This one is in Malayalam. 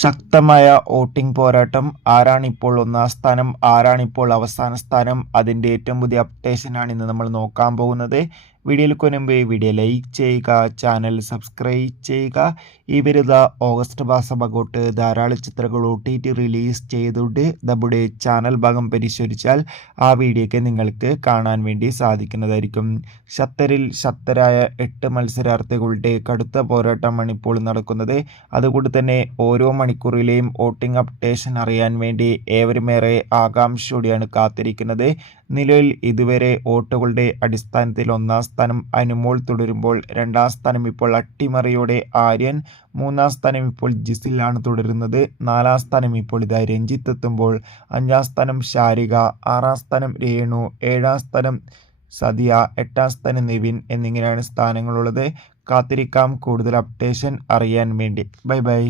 ശക്തമായ വോട്ടിംഗ് പോരാട്ടം. ആരാണിപ്പോൾ ഒന്നാം സ്ഥാനം, ആരാണിപ്പോൾ അവസാന സ്ഥാനം, അതിൻ്റെ ഏറ്റവും പുതിയ അപ്ഡേഷനാണ് ഇന്ന് നമ്മൾ നോക്കാൻ പോകുന്നത്. വീഡിയോയിലേക്ക് മുൻപ് വീഡിയോ ലൈക്ക് ചെയ്യുക, ചാനൽ സബ്സ്ക്രൈബ് ചെയ്യുക. ഈ വരുന്ന ഓഗസ്റ്റ് മാസം അങ്ങോട്ട് ധാരാളം ചിത്രങ്ങൾ OTT റിലീസ് ചെയ്തുകൊണ്ട് നമ്മുടെ ചാനൽ ഭാഗം പരിശോധിച്ചാൽ ആ വീഡിയോയ്ക്ക് നിങ്ങൾക്ക് കാണാൻ വേണ്ടി സാധിക്കുന്നതായിരിക്കും. ശക്തരായ 8 മത്സരാർത്ഥികളുടെ കടുത്ത പോരാട്ടമാണ് ഇപ്പോൾ നടക്കുന്നത്. അതുകൊണ്ട് തന്നെ ഓരോ മണിക്കൂറിലെയും വോട്ടിംഗ് അപ്ഡേഷൻ അറിയാൻ വേണ്ടി ഏവരുമേറെ ആകാംക്ഷയോടെയാണ് കാത്തിരിക്കുന്നത്. നിലവിൽ ഇതുവരെ വോട്ടുകളുടെ അടിസ്ഥാനത്തിൽ ഒന്നാം സ്ഥാനം അനുമോൾ തുടരുമ്പോൾ, രണ്ടാം സ്ഥാനം ഇപ്പോൾ അട്ടിമറിയോടെ ആര്യൻ, മൂന്നാം സ്ഥാനം ഇപ്പോൾ ജിസിലാണ് തുടരുന്നത്, നാലാം സ്ഥാനം ഇപ്പോൾ രഞ്ജിത്ത് എത്തുമ്പോൾ, അഞ്ചാം സ്ഥാനം ശാരിക, ആറാം സ്ഥാനം രേണു, ഏഴാം സ്ഥാനം സദിയ, എട്ടാം സ്ഥാനം നിവിൻ എന്നിങ്ങനെയാണ് സ്ഥാനങ്ങളുള്ളത്. കാത്തിരിക്കാം കൂടുതൽ അപ്ഡേഷൻ അറിയാൻ വേണ്ടി. Bye bye.